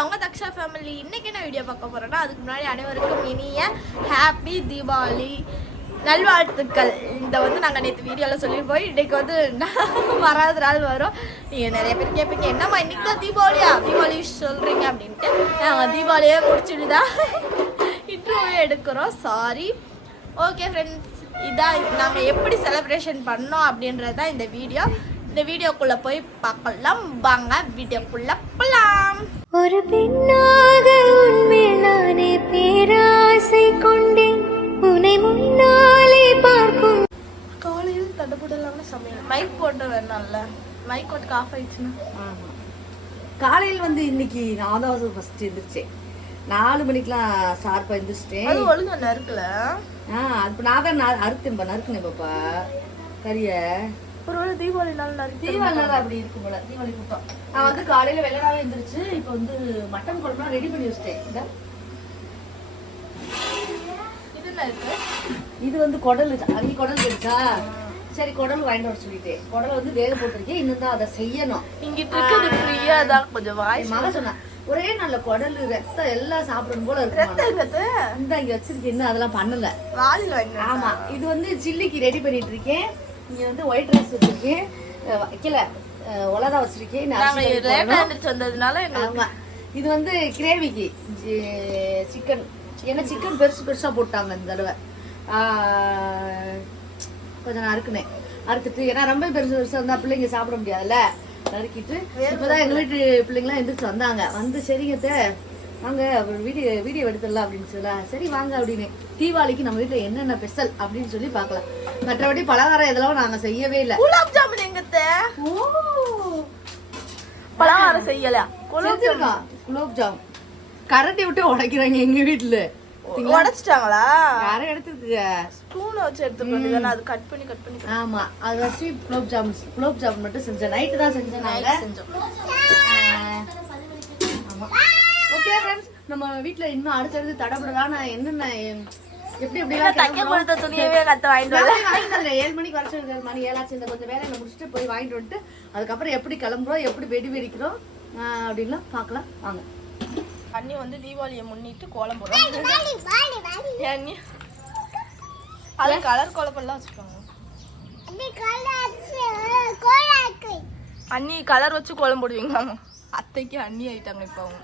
அவங்க தக்ஷா ஃபேமிலி இன்னைக்கு என்ன வீடியோ பார்க்க போகிறோன்னா அதுக்கு முன்னாடி அனைவருக்கும் இனிய ஹாப்பி தீபாவளி நல்வாழ்த்துக்கள். இந்த வந்து நாங்கள் நேற்று வீடியோவில் சொல்லியிருப்போம் இன்றைக்கு வந்து வராத நாள் வரும். நீங்கள் நிறைய பேர் கேட்பீங்க என்னம்மா இன்னைக்கு தான் தீபாவளியா? தீபாவளி சொல்கிறீங்க அப்படின்ட்டு. நாங்கள் தீபாவளியே முடிச்சுட்டு தான் இன்டர்வியூ எடுக்கிறோம். சாரி ஓகே ஃப்ரெண்ட்ஸ் இதான் நாங்கள் எப்படி செலப்ரேஷன் பண்ணோம் அப்படின்றது தான் இந்த வீடியோ இந்த வீடியோக்குள்ளே போய் பார்க்கலாம். வாங்க வீடியோக்குள்ளே போகலாம் ஒரு பெண்ணாக உன்மேல் நானே பேராசை கொண்டேன். உன்னை முன்னாலே பார்க்கும் காலையில் தடபுடலான சமையல் மைக் போட்டு வேணாம்ல மைக் போட்டு ஆஃப் ஆயிடுச்சுன்னா? ஆமா. காலையில் வந்து இன்னைக்கு நான் தான் ஃபர்ஸ்ட் எந்திரிச்சேன். நாலு மணிக்கெல்லாம் ஷார்ப்பா எந்திரிச்சிட்டேன். அது ஒழுங்கா நறுக்கல. ஆ இப்போ நான் தான் நான் அறுத்தேன்பா நறுக்குனேன் பாப்பா கறிய ஒருவேளை தீபாவளி நாள் நறுக்கி தீபாவளி நாள் அப்படி இருக்கும் போல. தீபாவளி கூட்டம் நான் வந்து காலையில வெள்ளனாவே எந்திரிச்சு இப்போ வந்து மட்டன் குழம்புலாம் ரெடி பண்ணி வச்சிட்டேன். இந்த இது இருக்கு வந்து குடல் அங்கே குடல் கிடைச்சா சரி குடல் வாங்கிட்டு வர சொல்லிட்டேன். குடல் வந்து வேக போட்டிருக்கேன். இன்னும் தான் அதை செய்யணும். இருக்கிறது ஃப்ரீயா தான். கொஞ்சம் வாய்ஸ் என் மகன் சொன்னா ஒரே நல்ல குடல் ரத்தம் எல்லாம் சாப்பிடணும் போல இருக்கு? இருக்கிறது இந்த இங்க வச்சிருக்கேன். இன்னும் அதெல்லாம் பண்ணல. வாங்க ஆமா இது வந்து சில்லிக்கு ரெடி பண்ணிட்டு இருக்கேன். இங்க வந்து ஒயிட் ரைஸ் வச்சிருக்கேன். வைக்கல உலகா வச்சிருக்கேன். வந்ததுனால எங்களுக்கு ஆமா. இது வந்து கிரேவிக்கு சிக்கன். ஏன்னா சிக்கன் பெருசு பெருசா போட்டாங்க இந்த தடவை. கொஞ்சம் நான் அறுக்குனேன். அறுத்துட்டு ஏன்னா ரொம்ப பெருசு பெருசா இருந்தா பிள்ளைங்க சாப்பிட முடியாதுல்ல. நறுக்கிட்டு இப்பதான் எங்க வீட்டு பிள்ளைங்களாம் எந்திரிச்சு வந்தாங்க. வந்து சரிங்க வாங்க ஒரு வீடியோ வீடியோ எடுத்துடலாம் அப்படின்னு சொல்ல சரி வாங்க அப்படின்னு. தீபாவளிக்கு நம்ம வீட்டுல என்னென்ன ஸ்பெஷல் அப்படின்னு சொல்லி பார்க்கலாம். மற்றபடி பலகாரம் இதெல்லாம் நாங்க செய்யவே இல்லை. குலாப் ஜாமுன் எங்கத்த? பலகாரம் செய்யல. குலாப் செஞ்சிருக்கோம் குலோப் கரண்டி விட்டு உடைக்கிறாங்க எங்க வீட்டுல உடைச்சிட்டாங்களா? யாரும் எடுத்துருக்கு. ஸ்பூனை வச்சு எடுத்துக்க வேண்டியதானே அது கட் பண்ணி கட் பண்ணி ஆமா. அது வச்சு குலோப் ஜாம் குலோப் ஜாம் மட்டும் செஞ்சேன். நைட்டு தான் செஞ்சேன் நாங்க. செஞ்சோம். ஓகே ஃப்ரெண்ட்ஸ் நம்ம வீட்ல இன்னும் அடுத்தடுத்து தடபடலான என்னென்ன எப்படி எப்படி தைக்க கொடுத்த துணியவே கத்த வாங்கிட்டு ஏழு மணிக்கு வர சொல்லுங்க மணி. ஏழாச்சு. இந்த கொஞ்சம் வேலையில முடிச்சுட்டு போய் வாங்கிட்டு வந்துட்டு அதுக்கப்புறம் எப்படி கிளம்புறோம் எப்படி வெடி வெடிக்கிறோம் அப்படின்லாம் பார்க்கலாம். வாங்க. அண்ணி வந்து தீபாவளியை முன்னிட்டு கோலம் அண்ணி? அது கலர் கோலப்பெல்லாம் வச்சுருக்காங்க. அண்ணி கலர் வச்சு கோலம் போடுவீங்களா அத்தைக்கு அண்ணி ஆயிட்டாங்க இப்போ அவங்க.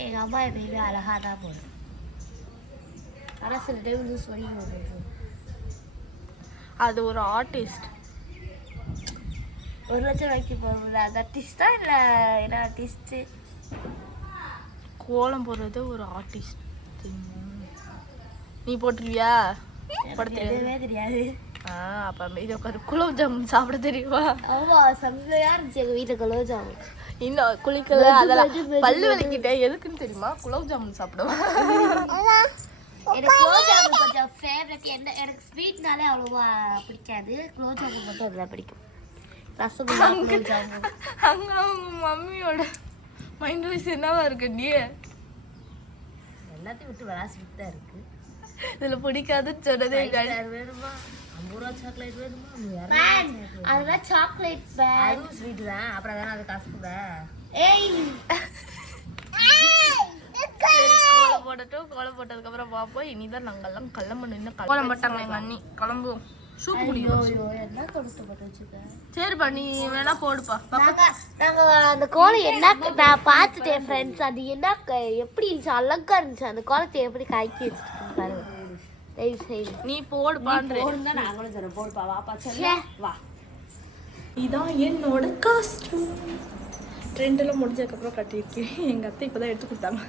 எங்க அம்மா எப்பயுமே அழகா தான் போடும் ஆனா சில டைம் லூஸ் பண்ணி போடுறது அது ஒரு ஆர்டிஸ்ட் ஒரு லட்சம் ரூபாய்க்கு போடுறது அந்த ஆர்டிஸ்டா இல்ல என்ன ஆர்டிஸ்ட் கோலம் போடுறது ஒரு ஆர்டிஸ்ட் நீ போட்டுருவியா? போட தெரியாது எதுவுமே தெரியாது. அப்ப அமைதி உட்காரு குலோப் ஜாமுன் சாப்பிட தெரியுமா? ஆமா செம்மையா இருந்துச்சு எங்க வீட்டுல குலோப் ஜாமுன். இன்னும் குளிக்கல அதெல்லாம் பல்லு வலிக்கிட்டேன் எதுக்குன்னு தெரியுமா? குலோப் ஜாமுன் சாப்பிடுவேன் எனக்கு குலோப் ஜாமுன் கொஞ்சம் ஃபேவரட் என்ன எனக்கு ஸ்வீட்னாலே அவ்வளோவா பிடிக்காது. குலோப் ஜாமுன் மட்டும் பிடிக்கும். ரசகுல்லா குலோப் ஜாமுன். அங்க அவங்க மம்மியோட மைண்ட் வாய்ஸ் என்னவா இருக்கு நீ? எல்லாத்தையும் விட்டு ஸ்வீட் தான் இருக்கு. இதுல பிடிக்காதுன்னு சொன்னதே. வேணுமா? சாக்லேட் வேணுமா அதெல்லாம் சாக்லேட் பேக் அதுவும் ஸ்வீட் தான் அப்புறம் தானே அது காசு கூட ஏய் கோலம் போடட்டும் கோலம் போட்டதுக்கு அப்புறம் பார்ப்போம் இனிதான் நாங்கெல்லாம் கிளம்பணும் இன்னும் கோலம் போட்டாங்க அண்ணி கிளம்புவோம் சூப்பு குடிக்கும் சரிப்பா நீ வேணா போடுப்பா நாங்க அந்த கோலம் என்ன நான் பார்த்துட்டேன் ஃப்ரெண்ட்ஸ் அது என்ன எப்படி இருந்துச்சு அழகா இருந்துச்சு அந்த கோலத்தை எப்படி காய்ச்சி வச்சுட்டு தயவு செய்து நீ போடுப்பான்றே போடுங்க நாங்களும் போடுப்பா வாப்பா ச்சே. வா. இதான் என்னோட காஸ்டியூம் ட்ரெண்டெல்லாம் முடிஞ்சதுக்கப்புறம் கட்டியிருக்கேன். எங்கள் அத்தை இப்போ தான் எடுத்து கொடுத்தாங்க.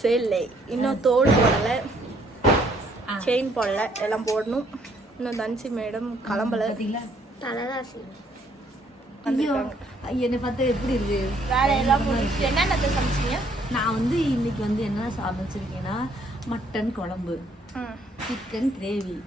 சரி இன்னும் தோடு போடலை. செயின் போடல. எல்லாம் போடணும். இன்னும் தன்சி மேடம் கிளம்பல. என்னை பார்த்தா எப்படி இருக்கு? வேலையெல்லாம் முடிச்சு என்னென்ன சமைச்சிங்க? நான் வந்து இன்னைக்கு வந்து என்ன சமைச்சிருக்கேன்னா மட்டன் குழம்பு. Chicken gravy.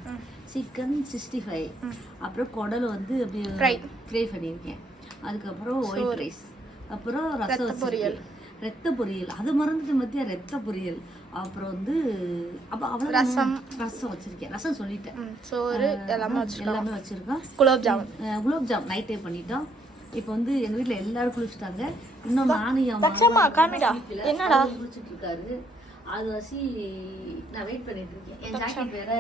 Chicken sixty five. அப்புறம் குடல் வந்து. அப்படியே ஃப்ரை. பண்ணியிருக்கேன். அதுக்கப்புறம் ஒயிட் ரைஸ். அப்புறம் ரசம் பொரியல். ரத்த பொரியல். அது மறந்துட்டு மத்தியா ரத்த பொரியல். அப்புறம் வந்து அப்போ அவ்வளோ ரசம். ரசம் வச்சிருக்கேன். ரசம் சொல்லிட்டேன். சோறு எல்லாமே எல்லாமே வச்சிருக்கோம். குலோப் ஜாமுன். அஹ் குலோப் ஜாம் நைட்டே பண்ணிட்டோம். இப்போ வந்து எங்க வீட்ல எல்லாரும் குளிச்சுட்டாங்க. இன்னும் நானும். வீட்டுல என்னடா? குளிச்சிட்டு இருக்காரு. அது வச்சு நான் வெயிட் பண்ணிட்டு இருக்கேன். என் ஜாக்கெட் வேற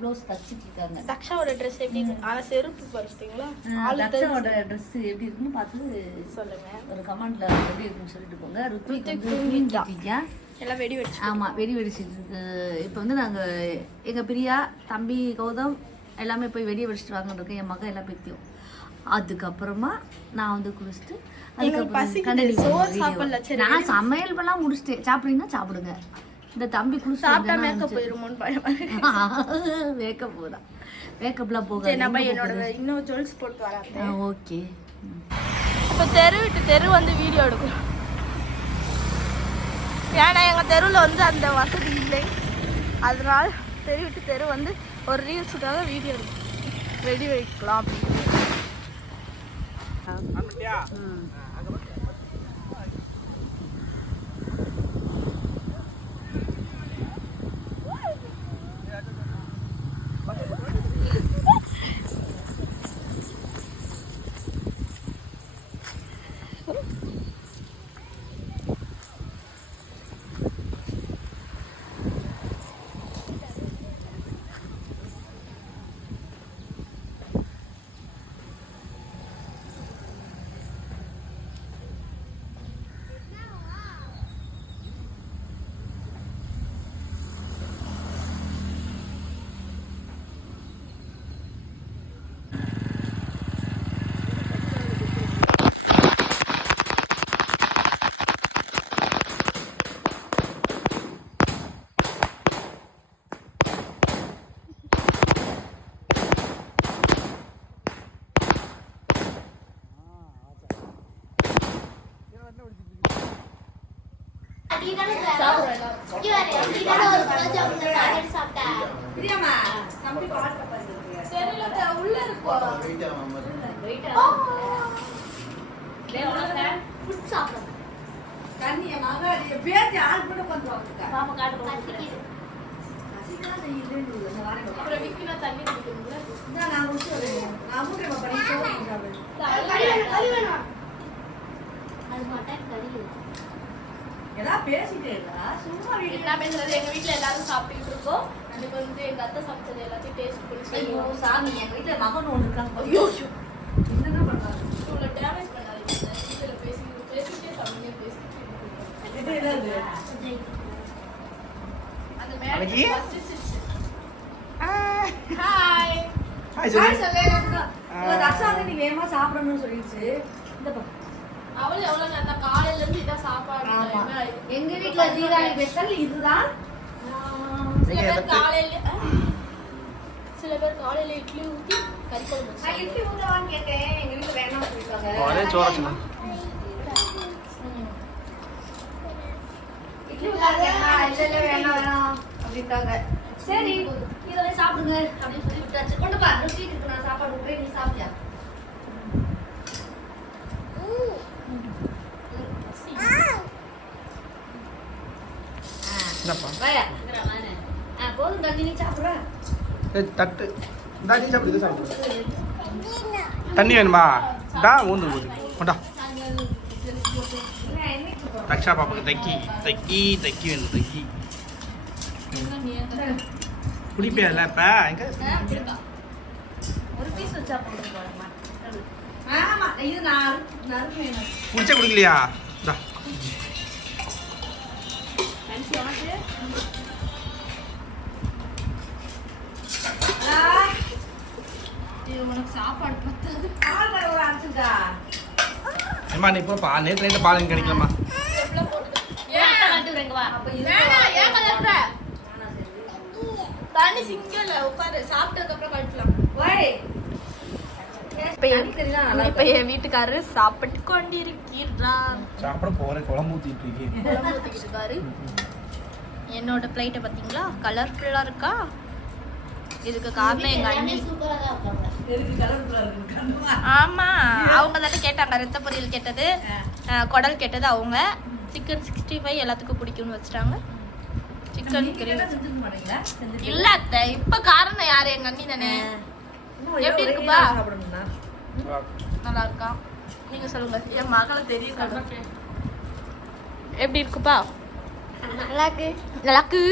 ப்ளவுஸ் தச்சிட்டு இருக்காங்க. தக்ஷாவோட ட்ரெஸ் எப்படி? ஆனா செருப்பு ஆளு தக்ஷாவோட ட்ரெஸ் எப்படி இருக்குன்னு பார்த்து சொல்லுங்க. ஒரு கமெண்ட்ல எப்படி இருக்குன்னு சொல்லிட்டு போங்க. ருத்விக். எல்லாம் வெடி வெடிச்சு ஆமா வெடி வெடிச்சிட்டு இப்போ வந்து நாங்க எங்க பிரியா தம்பி கௌதம் எல்லாமே போய் வெடி வெடிச்சிட்டு வாங்கன்னு இருக்கேன் என் மகன் எல்லாம் பெத்தியும் அதுக்கப்புறமா நான் வந்து குளிச்சுட்டு அதுக்கப்புறம் நான் சமையல் பண்ணலாம் முடிச்சிட்டேன் சாப்பிடுறீங்கன்னா சாப்பிடுங்க. இந்த தம்பி குளிச்சு சாப்பிட்டா மேக்கப் போயிருமோன்னு பயமா. மேக்கப் போதான் மேக்கப்லாம் போகாது. நம்ம என்னோட இன்னும் ஜுவல்ஸ் போட்டு வரேன். ஓகே. இப்போ தெரு விட்டு தெரு வந்து வீடியோ எடுக்கிறோம் ஏன்னா எங்கள் தெருவில் வந்து அந்த வசதி இல்லை. அதனால தெரு விட்டு தெரு வந்து ஒரு ரீல்ஸுக்காக வீடியோ எடுக்கும் வெடி வைக்கலாம் அப்படின்னு. Ano? நான் முடிச்சு வரேன் நான் மூட்டை பண்ணிட்டு ஏதாவது பேசிட்டே இருக்கா சும்மா என்ன பேசுறது? எங்க வீட்ல எல்லாரும் சாப்பிட்டுட்டு இருக்கோம். எனக்கு வந்து எங்க அத்தை சமைச்சது எல்லாத்தையும் டேஸ்ட் பண்ணி ஐயோ சாமி எங்க வீட்டுல மகன் ஒண்ணு இருக்காங்க. ஐயோ என்னென்ன பண்றாங்க இவ்வளோ டேமேஜ் பண்ணாதீங்க. இதில் பேசி பேசிட்டே சமைங்க பேசிட்டே என்னது? அந்த? மேடம் ஹாய் ஹாய் ஹாய் சொல்லு. தக்ஷா வந்து நீ வேகமா சாப்பிடணும்னு சொல்லிடுச்சு. இந்த பக்கம். அவள் எவ்வளோ நல்லா காலையில இருந்து இதான் சாப்பாடு. ஆமா? எங்க தீபாவளி ஸ்பெஷல் இதுதான். சில பேர் காலையில சில பேர் காலையில இட்லி ஊத்தி கறி குழம்பு நான். இட்லி ஊத்தலான்னு கேட்டேன். எங்க வீட்டுல வேணாம்னு சொல்லிட்டாங்க ஒரே சோரச்சுண்ணா இட்லி ஊத்தாது வேணாம். இல்ல இல்ல வேணாம் வேணாம் அப்படின்ட்டாங்க சரி இதெல்லாம் சாப்பிடுங்க அப்படின்னு சொல்லி விட்டாச்சு. கொண்டு பா ருசிக்கு இருக்கு. நான் சாப்பாடு விட்டுறேன் நீ சாப்பிட்டியா என்னப்பா வாயா ஆ போதும் தண்ணி நீ சாப்பிடுற ஏய், தட்டு இந்தா நீ சாப்பிடு சாப்பிடு தண்ணி வேணுமா டா ஊந்து ஊது கொண்டா ரக்ஷா பாப்பாக்கு தைக்கி தைக்கி தைக்கி வேணும் தைக்கி குடிப்பியா இப்ப எங்க ஒரு பீஸ் ஏம்மா நீ போப்பா நேற்று நைட்டு பால் கழட்டலாம் ஓய் இப்ப என் இப்ப வீட்டுக்காரரு சாப்பிட்டு கொண்டிருக்கிறார் சாப்பிட போறேன் குழம்பு ஊத்திட்டு இருக்கேன். குழம்பு ஊத்திக்கிட்டு இருக்காரு. என்னோட பிளேட்டை பாத்தீங்களா? கலர்ஃபுல்லா இருக்கா? இதுக்கு காரணம் எங்க அண்ணி. எதுக்கு கலர்ஃபுல்லா இருக்கு? கண்ணுமா ஆமா அவங்க தானே கேட்டாங்க ரத்த பொரியல் கேட்டது. குடல் கேட்டது அவங்க. சிக்கன் சிக்ஸ்டி ஃபைவ் எல்லாத்துக்கும் பிடிக்கும்னு வச்சுட்டாங்க. சிக்கன் கிரேவி இல்ல அத்தை. இப்ப காரணம் யாரு எங்க அண்ணி தானே? எப்படி இருக்குப்பா? நல்லா இருக்கா? நீங்க சொல்லுங்க. என் மகளை தெரியும். எப்படி இருக்குப்பா? நல்லா இருக்கு நல்லா இருக்கு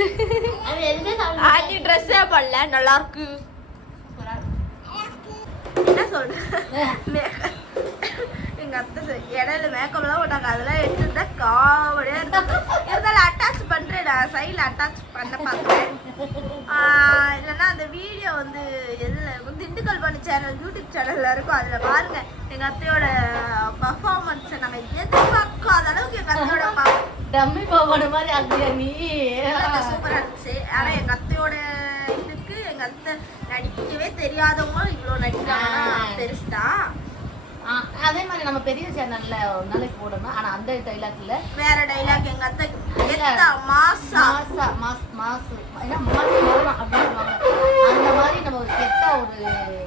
ஆண்டி ட்ரெஸ்ஸே பண்ணல நல்லா இருக்கு என்ன சொல்ற? எங்க அத்தை இடையில மேக்கப்லாம் போட்டாங்க. அதெல்லாம் எடுத்துட்டா இருக்கும் இருந்தாலும் அட்டாச் பண்றேன் நான் சைடில் அட்டாச் பண்ண பார்க்குறேன். இல்லைன்னா அந்த வீடியோ வந்து எதுல திண்டுக்கல் பண்ணி சேனல் யூடியூப் சேனல்ல இருக்கும். அதுல பாருங்க. எங்க அத்தையோட பர்ஃபார்மன்ஸை நாங்க எதிர்பார்க்காத அளவுக்கு எங்க அத்தையோட டம்மி பாவான மாதிரி அங்கேயா நீ? சூப்பரா இருந்துச்சு. ஆனா எங்க அத்தையோட இதுக்கு எங்க அத்தை நடிக்கவே தெரியாதவங்க இவ்வளவு நடிக்கிறாங்கன்னா பெருசுதான் அதே மாதிரி நம்ம பெரிய சேனல்ல ஒரு நாளைக்கு போடணும். ஆனா அந்த டைலாக் இல்ல வேற டைலாக் எங்க அத்தை மாசா? மாசா மாஸ் மாசு. ஏன்னா மாசு அந்த மாதிரி நம்ம ஒரு கெட்ட ஒரு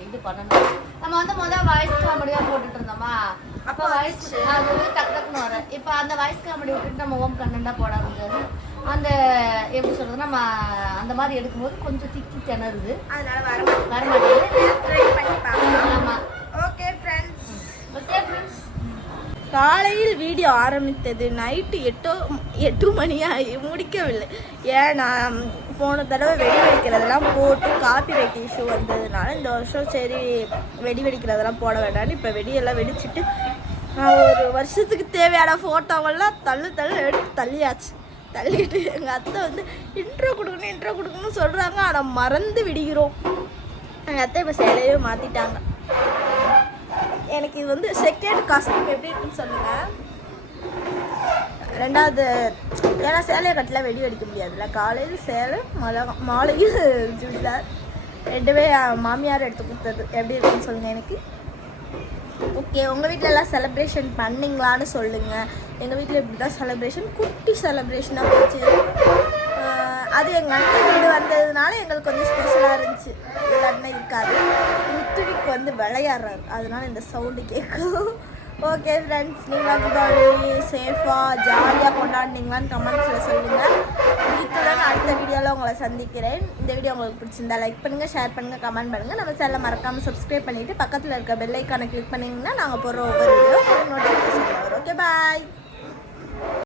இது பண்ணணும். நம்ம வந்து முதல் வாய்ஸ் காமெடியா போட்டுட்டு இருந்தோமா? அப்போ வாய்ஸ் அது வந்து டக்கு டக்குன்னு வர இப்போ அந்த வாய்ஸ் காமெடி விட்டுட்டு நம்ம ஓம் கண்டென்ட்டாக போட ஆரம்பிச்சது அந்த எப்படி சொல்றது நம்ம அந்த மாதிரி எடுக்கும்போது கொஞ்சம் திக்கி திணறுது. அதனால வர வர மாட்டேங்குது ஆமா. ஓகே ஃப்ரெண்ட்ஸ் ஓகே ஃப்ரெண்ட்ஸ் காலையில் வீடியோ ஆரம்பித்தது நைட்டு எட்டோ எட்டு மணியாகி முடிக்கவில்லை. ஏன்னா போன தடவை வெடி வெடிக்கிறதெல்லாம் போட்டு காப்பி ரைட் இஷ்யூ வந்ததுனால இந்த வருஷம் சரி வெடி வெடிக்கிறதெல்லாம் போட வேண்டாம்னு இப்போ வெடியெல்லாம் வெடிச்சிட்டு ஒரு வருஷத்துக்கு தேவையான ஃபோட்டோவெல்லாம் தள்ளு தள்ளு எடுத்து தள்ளியாச்சு. தள்ளிட்டு எங்கள் அத்தை வந்து இன்ட்ரோ கொடுக்கணும் இன்ட்ரோ கொடுக்கணும்னு சொல்கிறாங்க ஆனால் மறந்து விடுகிறோம். எங்கள் அத்தை இப்போ சேலையே மாற்றிட்டாங்க எனக்கு இது வந்து செகண்ட் காஸ்டியூம் எப்படி இருக்குன்னு சொல்லுங்கள் ரெண்டாவது ஏன்னா சேலையை கட்டில வெடி வெடிக்க முடியாதுல்ல. காலையில் சேலை மலை மாலையில் சுடிதார் ரெண்டுமே மாமியார் எடுத்து கொடுத்தது. எப்படி இருக்குன்னு சொல்லுங்க எனக்கு. ஓகே உங்கள் வீட்டில் எல்லாம் செலப்ரேஷன் பண்ணிங்களான்னு சொல்லுங்கள் எங்கள் வீட்டில் இப்படி தான் செலப்ரேஷன் குட்டி செலப்ரேஷனாக போச்சு. அது எங்கள் அண்ணன் வீடு வந்ததுனால எங்களுக்கு கொஞ்சம் ஸ்பெஷலாக இருந்துச்சு. இல்லைன்னா இருக்காது முத்துவிக்கு வந்து விளையாடுறாரு. அதனால இந்த சவுண்டு கேட்கும் ஓகே ஃப்ரெண்ட்ஸ் நீங்கள் தீபாவளி சேஃபாக ஜாலியாக கொண்டாடினீங்களான்னு கமெண்ட்ஸில் சொல்லுங்கள் இத்துடன் அடுத்த வீடியோவில் உங்களை சந்திக்கிறேன். இந்த வீடியோ உங்களுக்கு பிடிச்சிருந்தா லைக் பண்ணுங்கள் ஷேர் பண்ணுங்கள் கமெண்ட் பண்ணுங்கள் நம்ம சேனலை மறக்காமல் சப்ஸ்கிரைப் பண்ணிவிட்டு பக்கத்தில் இருக்க பெல் கிளிக் பண்ணிங்கன்னா நாங்கள் போகிற ஒவ்வொரு வீடியோ நோட்டிஃபிகேஷன் வரும். Okay bye